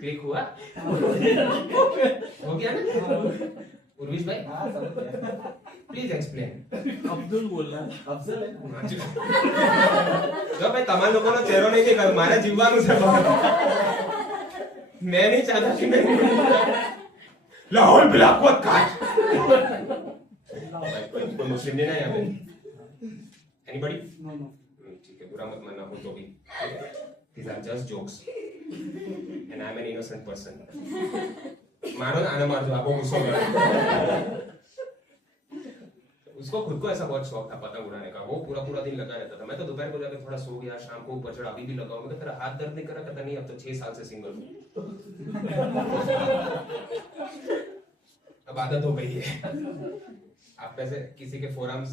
Click हुआ? हो गया ना? उर्विश भाई, प्लीज एक्सप्लेन। अब्दुल बोल रहा है। अफजल है। જો ભાઈ તમારા લોકોનો ચહેરો નહીં દેખાતો, મારે જીવવાનું છે। मैं नहीं चाहता कि मैं लाहौल बिलाकुत काट। कोई मुस्लिम नहीं ना यहाँ पे? एनीबॉडी? No no. ठीक है, बुरा मत मानना हो तो भी। These are just jokes, and I'm an innocent person. मानो ना, आना मार दो, आपको गुस्सा हो रहा है। उसको खुद को ऐसा बहुत शौक था पतंग उड़ाने का, वो पूरा पूरा दिन लगा रहता था। मैं तो दोपहर को जाकर थोड़ा सो गया, शाम को ऊपर चढ़ा, अभी भी लगाऊं। मैं तेरा हाथ दर्द नहीं करा? कहता नहीं, अब तो 6 साल से सिंगल हूँ। अब आदत हो गई है। आप में से किसी के फोरम्स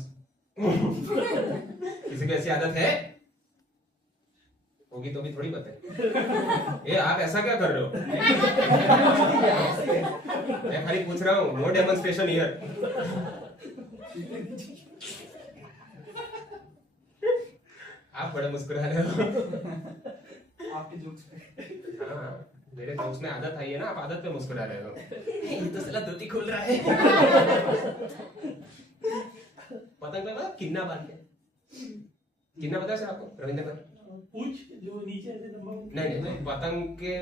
किसी को ऐसी आदत है? होगी तो भी थोड़ी बताए। ये आप ऐसा क्या कर रहे हो? मैं खाली पूछ रहा हूँ, नो डेमोन्स्ट्रेशन हियर। आप बड़े मुस्कुरा रहे हो। आपके जोक्स पे। हाँ, मेरे जोक्स में आदत आई है ना, आप आदत पे मुस्कुरा रहे हो। ये तो साला धोती खोल रहा है। पतंग पे पता किन्ना बांध के, किन्ना पता है सर आपको? रविंद्र पर पूछ जो नीचे ऐसे नंबर। नहीं नहीं, तो पतंग के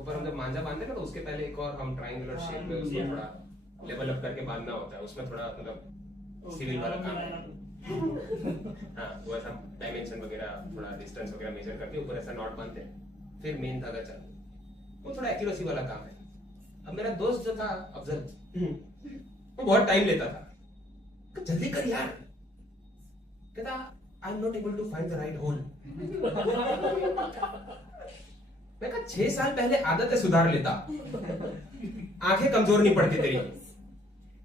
ऊपर हम जब मांझा बांधते हैं ना, तो उसके पहले एक और हम ट्रायंगुलर शेप में उसको थोड़ा लेवल अप करके बांधना होता है। उसमें थोड़ा मतलब सिविल वाला काम है। हाँ, वो ऐसा डायमेंशन वगैरह, थोड़ा डिस्टेंस वगैरह मेजर करके ऊपर ऐसा नॉट बांधते हैं, फिर मेन धागा चालू। वो थोड़ा एक्यूरेसी वाला काम है। अब मेरा दोस्त जो था अफजल, वो बहुत टाइम लेता था। जल्दी कर यार, कहता I am not able to find the right hole. मैं कहा 6 साल पहले आदतें सुधार लेता, आंखें कमजोर नहीं पड़ती तेरी।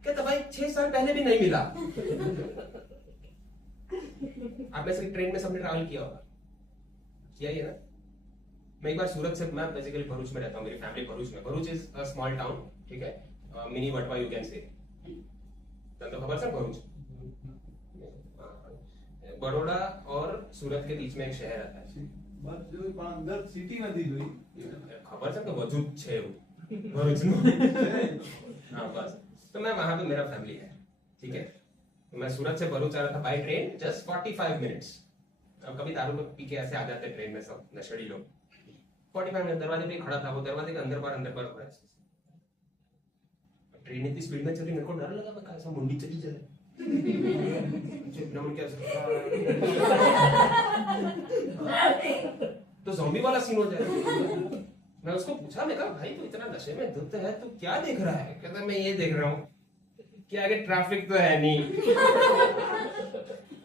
कहता भाई 6 साल पहले भी नहीं मिला। आप में से ट्रेन में सबने ट्रैवल किया होगा, किया ही है ना? मैं एक बार सूरत से, मैं बेसिकली भरूच में रहता हूँ, मेरी फैमिली भरूच में। Bharuch is a small town, ठीक है, मिनी वटवा यू कैन से। तो खबर सर भरूच बड़ौदा और सूरत के बीच में एक शहर आता है। बस जो अंदर सिटी नदी जोई खबर सर तो वजूद छे भरूच में। हाँ बस, तो मैं वहां पे, मेरा फैमिली है, ठीक है। तो मैं सूरत से भरूच आ रहा था बाय ट्रेन, जस्ट 45 मिनट्स। अब कभी दारू पी के ऐसे आ जाते ट्रेन में सब नशेड़ी लोग। 45 मिनट दरवाजे पे खड़ा था, वो दरवाजे के अंदर बार हो रहा है। ट्रेन इतनी स्पीड में चली, मेरे को डर लगा, मैं कैसा मुंडी चली जाए। तो ज़ॉम्बी वाला सीन हो जाए। मैं उसको पूछा, मैं कहा भाई तू इतना नशे में धुत है, तू क्या देख रहा है? कहता मैं ये देख रहा हूँ कि आगे ट्रैफिक तो है नहीं,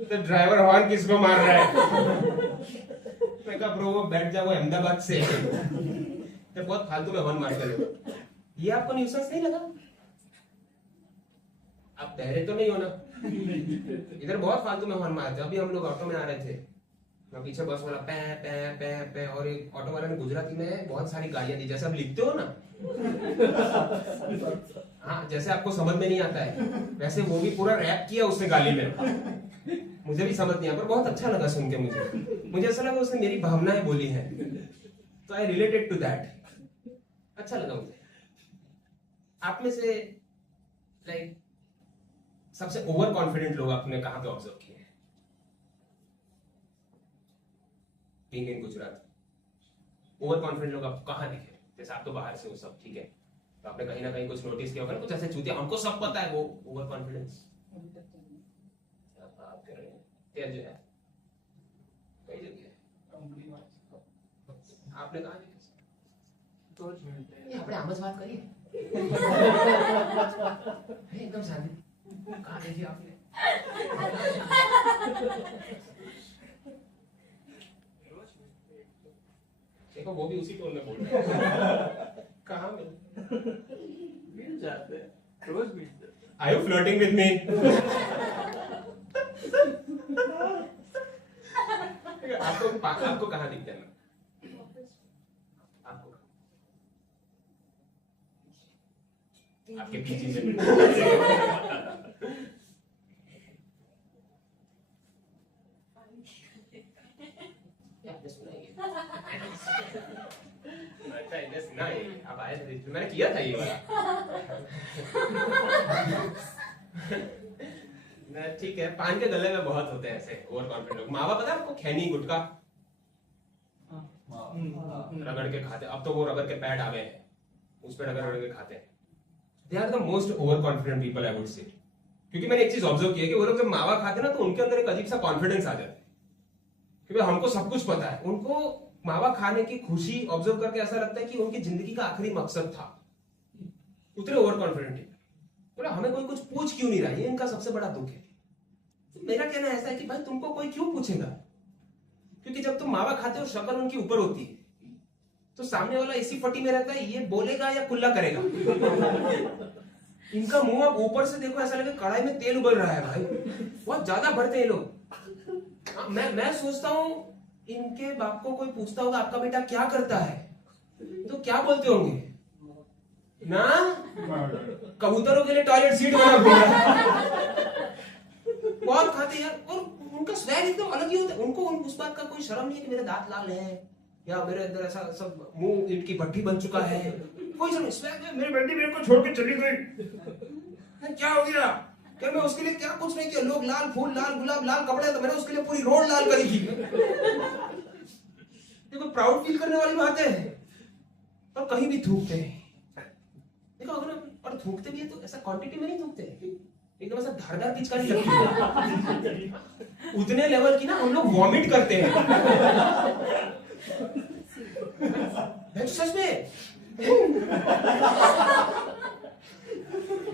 तो ड्राइवर हॉर्न किसको मार रहा है? मैं कहा ब्रो वो बैठ जा, वो अहमदाबाद से है। तो बहुत फालतू में हॉर्न मारते रहे। ये आपको न्यूसेंस नहीं लगा? आप बहरे तो नहीं हो ना? इधर बहुत फालतू में हॉर्न मारते। अभी हम लोग ऑटो में आ रहे थे, मैं पीछे बस वाला पै पै पै पै, और एक ऑटो वाले ने गुजराती में बहुत सारी गालियां दी, जैसे आप लिखते हो ना। हाँ, जैसे आपको समझ में नहीं आता है, वैसे वो भी पूरा रैप किया उसने गाली में। मुझे भी समझ नहीं आया, पर बहुत अच्छा लगा सुन के। मुझे ऐसा लगा उसने मेरी भावनाएं बोली हैं, तो आई रिलेटेड टू दैट। अच्छा लगा मुझे। आप में से लाइक सबसे ओवर कॉन्फिडेंट लोग आपने कहां पे ऑब्जर्व किए हैं? Being in Gujarat, over confident लोग आप कहां दिखे? जैसे आप तो बाहर से हो सब, ठीक है, तो आपने कहीं ना कहीं कुछ नोटिस किया होगा ना, कुछ ऐसे चूतिया, हमको सब पता है, वो ओवर कॉन्फिडेंस आप कर रहे हैं क्या जो है कई जगह आपने कहा ये આપણે આમ જ વાત કરીએ एकदम शांति। कहा देखिए आपने देखो वो भी उसी टोन में बोल रहा है। कहाँ मिल जाते हैं, रोज मिलते हैं। Are you flirting with me? आपको कहाँ दिखते हैं? आपको आपके पीछे से अच्छा इन्हें सुना है, आप आए थे मैंने किया था ये वाला। ठीक है, पान के गले में बहुत होते हैं ऐसे ओवर कॉन्फिडेंट लोग। मावा पता है आपको, खैनी गुटखा रगड़ के खाते, अब तो वो रगड़ के पैड आ गए हैं, उस पर रगड़ के खाते हैं। They are the most overconfident people I would say. क्योंकि मैंने एक चीज ऑब्जर्व की है कि वो लोग जब मावा खाते हैं ना तो उनके अंदर एक अजीब सा कॉन्फिडेंस आ जाता है कि भाई हमको सब कुछ पता है। उनको मावा खाने की खुशी ऑब्जर्व करके ऐसा लगता है कि उनकी जिंदगी का आखिरी मकसद था। उतने ओवर कॉन्फिडेंट है, बोला हमें कोई कुछ पूछ क्यों नहीं रहा, ये इनका सबसे बड़ा दुख है। तो मेरा कहना ऐसा है कि भाई तुमको कोई क्यों पूछेगा, क्योंकि जब तुम मावा खाते हो शक्ल उनकी ऊपर होती है, तो सामने वाला इसी फटी में रहता है, ये बोलेगा या कुल्ला करेगा। इनका मुंह आप ऊपर से देखो ऐसा लगे कढ़ाई में तेल उबल रहा है भाई, बहुत ज्यादा बढ़ते हैं लोग। मैं सोचता हूँ इनके बाप को कोई पूछता होगा आपका बेटा क्या करता है, तो क्या बोलते होंगे ना, कबूतरों के लिए टॉयलेट सीट बना हुआ। बहुत खाते हैं यार, और उनका स्वैग एकदम अलग ही होता है। उनको उस बात का कोई शर्म नहीं है कि मेरे दांत लाल हैं या मेरे अंदर ऐसा सब मुंह ईंट की भट्टी बन चुका है, कोई शर्म नहीं। मेरी बेटी मेरे को छोड़ के चली गई, क्या हो गया, क्या मैं उसके लिए क्या कुछ नहीं किया। लोग लाल फूल, लाल गुलाब, लाल कपड़े, तो मैंने उसके लिए पूरी रोड लाल करी थी। देखो प्राउड फील करने वाली बात है। और कहीं भी थूकते हैं, देखो अगर और थूकते भी है तो ऐसा क्वांटिटी में नहीं थूकते, एकदम ऐसा धारदार पिचकारी लगती है, उतने लेवल की ना हम लोग वॉमिट करते हैं। सच में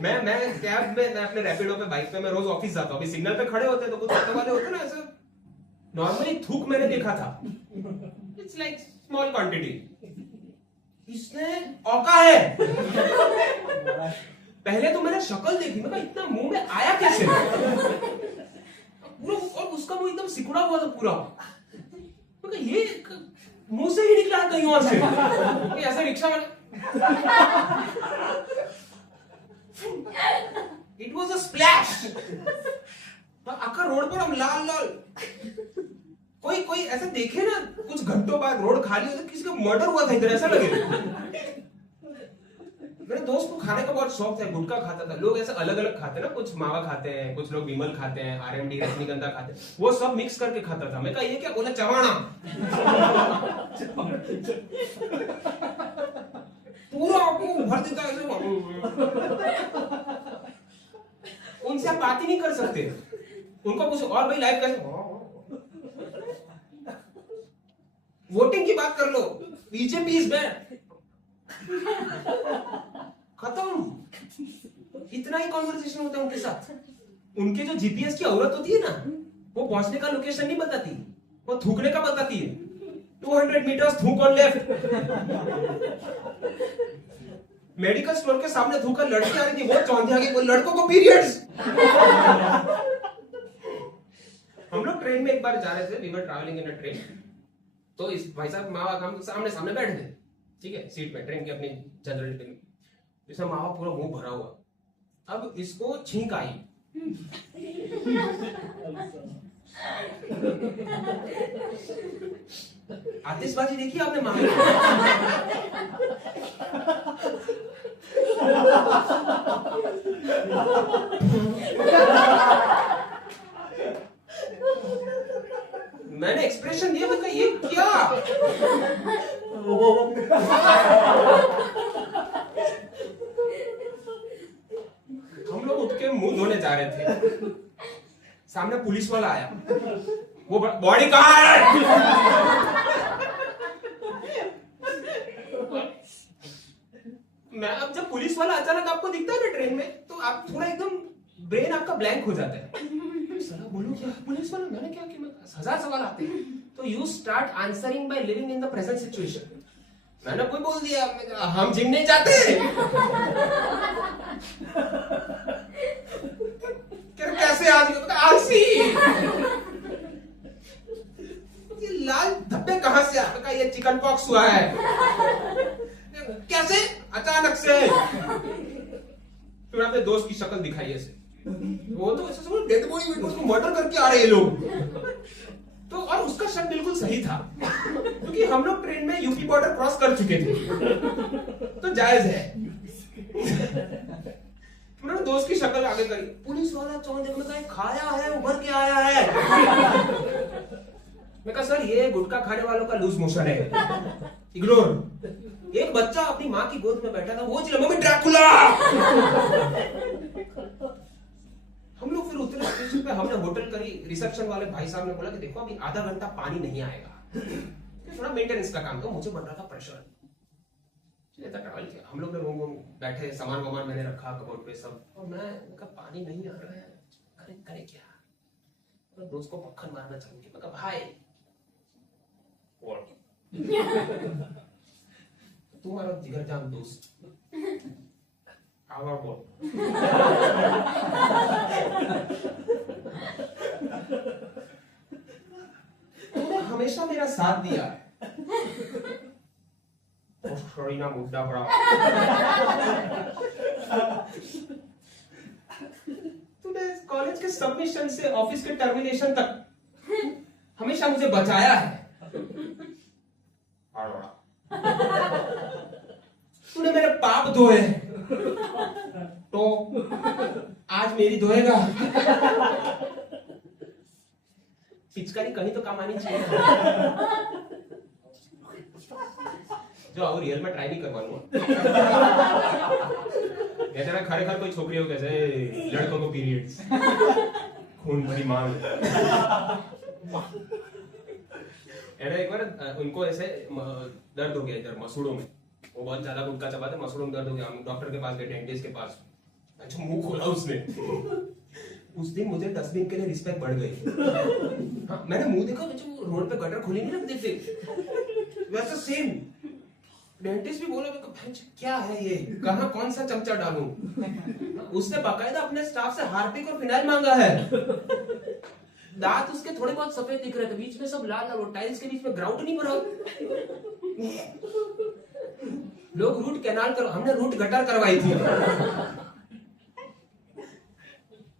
मैं कैब में, मैं अपने रैपिडो पे बाइक पे मैं रोज ऑफिस जाता हूँ। अभी सिग्नल पे खड़े होते हैं तो कुछ ऑटो वाले होते हैं ना, ऐसा नॉर्मली थूक मैंने देखा था, इट्स लाइक स्मॉल क्वांटिटी। इसने औका है। पहले तो मैंने शक्ल देखी, मैं इतना मुंह में आया कैसे पूरा, और उसका मुंह एकदम सिकुड़ा हुआ था पूरा। मैं ये मुंह से ही निकला कहीं और से, ऐसा रिक्शा में। It was a splash. आका रोड पर हम लाल लाल, कोई ऐसा देखे ना कुछ घंटों बाद रोड खाली हो तो किसी का मर्डर हुआ था इधर, ऐसा लगे। मेरे दोस्त को खाने का बहुत शौक था, गुटखा खाता था। लोग ऐसे अलग अलग खाते ना, कुछ मावा खाते हैं, कुछ लोग विमल खाते हैं, आरएमडी रजनीगंधा खाते हैं, वो सब मिक्स करके खाता था। मैं कहा ये क्या, बोला चवाणा। पूरा आपको भर देता है। उनसे आप बात ही नहीं कर सकते। उनको पूछो और भाई लाइफ कैसे, वोटिंग की बात कर लो, बीजेपी इज बैड, खत्म। इतना ही कॉन्वर्सेशन होता है उनके साथ। उनके जो जीपीएस की औरत होती है ना, वो पहुंचने का लोकेशन नहीं बताती, वो थूकने का बताती है। 200 मीटर्स थूक ऑन लेफ्ट। मेडिकल स्टोर के सामने थूका, लड़की आ रही थी, वो चौंधी आ गई, वो लड़कों को पीरियड्स। हम लोग ट्रेन में एक बार जा रहे थे, we were travelling in a train, तो इस भाई साहब मावा हम सामने सामने बैठे थे, ठीक है, सीट पे, ट्रेन की अपनी जनरल ट्रेन। इसमें मावा पूरा मुंह भरा हुआ। अब इसको छींक आई, आतिशबाजी देखी आपने मावे की? मैंने एक्सप्रेशन दिया, मैं कहा ये क्या। हम लोग उठ के मुंह धोने जा रहे थे, सामने पुलिस वाला आया, वो बॉडी कहाँ है। मैं अब जब पुलिस वाला अचानक आपको दिखता है ना ट्रेन में, तो आप थोड़ा एकदम ब्रेन आपका ब्लैंक हो जाता है। साला बोलूं क्या, पुलिस वाला, मैंने क्या किया, 1000 सवाल आते हैं। तो you start answering by living in the present situation. मैंने कोई बोल दिया हम जिम नहीं जाते। कैसे आलसी, ये लाल धब्बे कहां से आ, ये चिकन पॉक्स हुआ है कैसे अचानक से। फिर अपने दोस्त की शक्ल दिखाई ऐसे, वो तो ऐसे डेड बॉडी में उसको मर्डर करके आ रहे हैं लोग। तो और उसका शक बिल्कुल सही था, क्योंकि हम लोग ट्रेन में यूपी बॉर्डर क्रॉस कर चुके थे, तो जायज है। उन्होंने दोस्त की शक्ल आगे करी, पुलिस वाला चौंध में कहा खाया है उभर के आया है। मैं कहा सर ये गुटखा खाने वालों का लूज मोशन है, इग्नोर। एक बच्चा अपनी माँ की गोद में बैठा था, वो चिल्ला मम्मी ड्रैकुला। हम लोग फिर उतरे स्टेशन पे, हमने होटल करी, रिसेप्शन वाले भाई साहब ने बोला कि देखो अभी आधा घंटा पानी नहीं आएगा, थोड़ा मेंटेनेंस का काम था। मुझे बन रहा था प्रेशर, हम लोग रूम में बैठे, सामान वामान मैंने रखा कबोर्ड पे सब, और मैं कहा पानी नहीं आ रहा है, करे क्या। तो दोस्त को मक्खन मारना चालू किया, मैं कहा भाई तुम्हारा जिगर जान दोस्त आवाज बोल। तूने हमेशा मेरा साथ दिया है, शरीना मुद्दा बड़ा। तूने कॉलेज के सबमिशन से ऑफिस के टर्मिनेशन तक हमेशा मुझे बचाया है। तूने मेरे पाप धोए, तो आज मेरी धोएगा। पिचकारी कहीं तो काम आनी चाहिए। जो आओ रियल में ट्राई नहीं करवाऊंगा। जरा खरेखर कोई छोकरी हो कैसे लड़कों को पीरियड्स खून भरी मांग। एक बार उनको ऐसे दर्द हो गया इधर मसूड़ों में, वो बहुत ज्यादा गुटखा चबाते, मसूड़ों में दर्द हो गया। हम डॉक्टर के पास गए, डेंटिस्ट के पास। अच्छा मुंह खोला उसने, उस दिन मुझे डस्टबिन के लिए रिस्पेक्ट बढ़ गई। हाँ, मैंने मुंह देखा, जो रोड पे गटर खुली नहीं रख देते वैसा सेम। डेंटिस्ट भी बोला क्या है ये, कहाँ कौन सा चमचा डालूं। उसने बाकायदा अपने स्टाफ से हार्पिक और फिनाइल मांगा है। दांत उसके थोड़े बहुत सफेद दिख रहे थे, बीच में सब लाल लाल, टाइल्स के बीच में ग्राउंड नहीं भरा। लोग रूट कैनाल कर, हमने रूट गटर करवाई थी।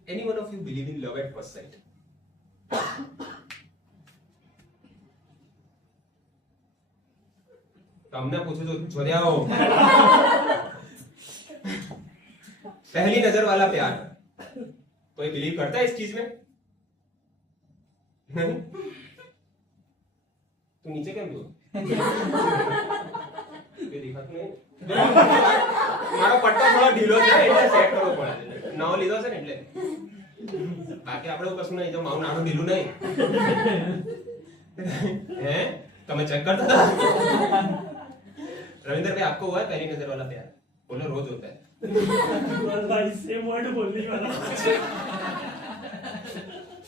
Any one of you believe in love at first sight? हमने पूछो तो छोड़ आओ। पहली नजर वाला प्यार, कोई बिलीव करता है इस चीज में? तू नीचे क्या दो दिखा तूने મારો પટ્ટો થોડો ઢીલો છે એટલે સેટ કરવો પડે. નવો લીધો છે ને એટલે બાકી આપણે કશું નહીં, જો મારું નાનું ઢીલું નહીં હે તમે ચેક करता था? रविंदर भाई आपको हुआ है पहली नजर वाला प्यार? बोलो रोज होता है। भाई सेम वर्ड बोलने वाला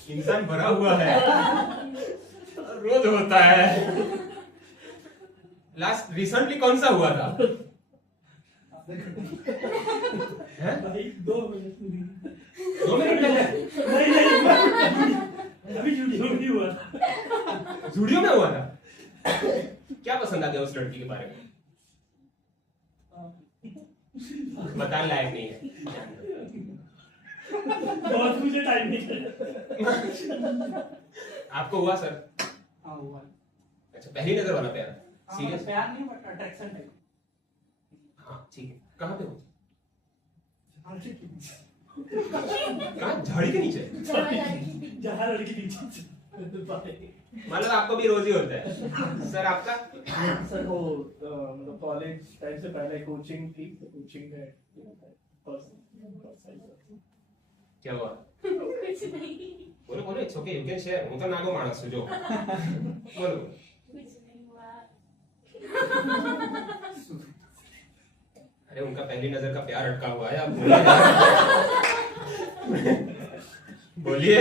इंसान भरा हुआ है, रोज होता है। लास्ट रिसेंटली कौन सा हुआ था? भाई 2 मिनट 2 मिनट लगे? नहीं अभी जुड़ियो में हुआ था। जुड़ियो में हुआ था? क्या पसंद आ गया उस लड़की के बारे में? बताने लायक नहीं है, बहुत मुझे टाइम नहीं है। आपको हुआ सर? हाँ हुआ। अच्छा पहली नजर वाला प्यार? सीरियस प्यार नहीं बट अट्रैक्शन टाइप। हाँ ठीक है। कहाँ पे हो? कहाँ? कहाँ? झाड़ी के नीचे? जहाँ लड़की नीचे। मतलब आपको भी रोज ही होता है? सर आपका? सर वो मतलब कॉलेज टाइम से पहले कोचिंग थी, तो कोचिंग में क्या हुआ? कुछ नहीं, बोलो बोलो, it's okay, you can share. હું તો નાનો માણસ છું જો બોલો। कुछ नहीं हुआ। अरे उनका पहली नजर का प्यार अटका हुआ है, आप बोलिए।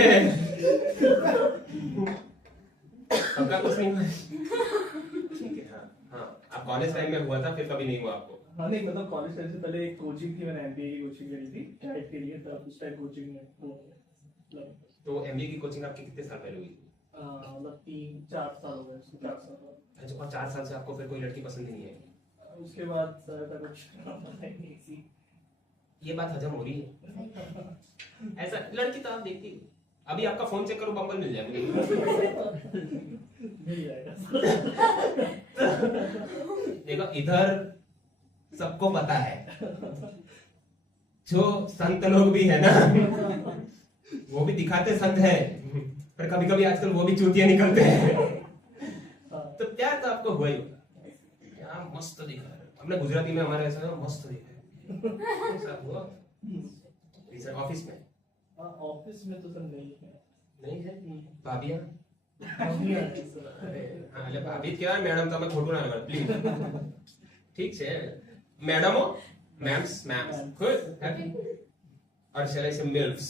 पक्का कुछ नहीं हुआ? ठीक है। हाँ हाँ, आप कॉलेज टाइम में हुआ था, फिर कभी नहीं हुआ आपको? हाँ नहीं मतलब कॉलेज टाइम से पहले एक कोचिंग थी, मैंने एमबीए की कोचिंग करी थी कैट के लिए, तब उस टाइम कोचिंग में तो एमबीए की कोचिंग आपकी कितने साल पहले हुई? मतलब 3-4 साल हो गए, 4 साल। अच्छा 4 साल से आपको फिर कोई लड़की पसंद ही नहीं है? उसके बाद कुछ नहीं। ये बात हजम हो रही है? ऐसा लड़की तो आप देखती, अभी आपका फोन चेक करो, बम्बल मिल जाएगा। मिल जाएगा। देखो इधर सबको पता है, जो संत लोग भी है ना वो भी दिखाते संत है, पर कभी कभी आजकल वो भी चूतिया निकलते हैं। तो प्यार तो आपको हुआ ही होगा। क्या मस्त दिखा है, हमने गुजराती में हमारे ऐसा मस्त दिखा है, ऐसा हुआ ऑफिस में ऑफिस में तो सर नहीं है। नहीं है भाभिया नहीं है सर। અરે હા એટલે ભાભી જ કહેવાય, મેડમ તમે ખોટું ના લગાડ પ્લીઝ. ઠીક છે મેડમો, ma'ams, good, happy, or shall I say milfs?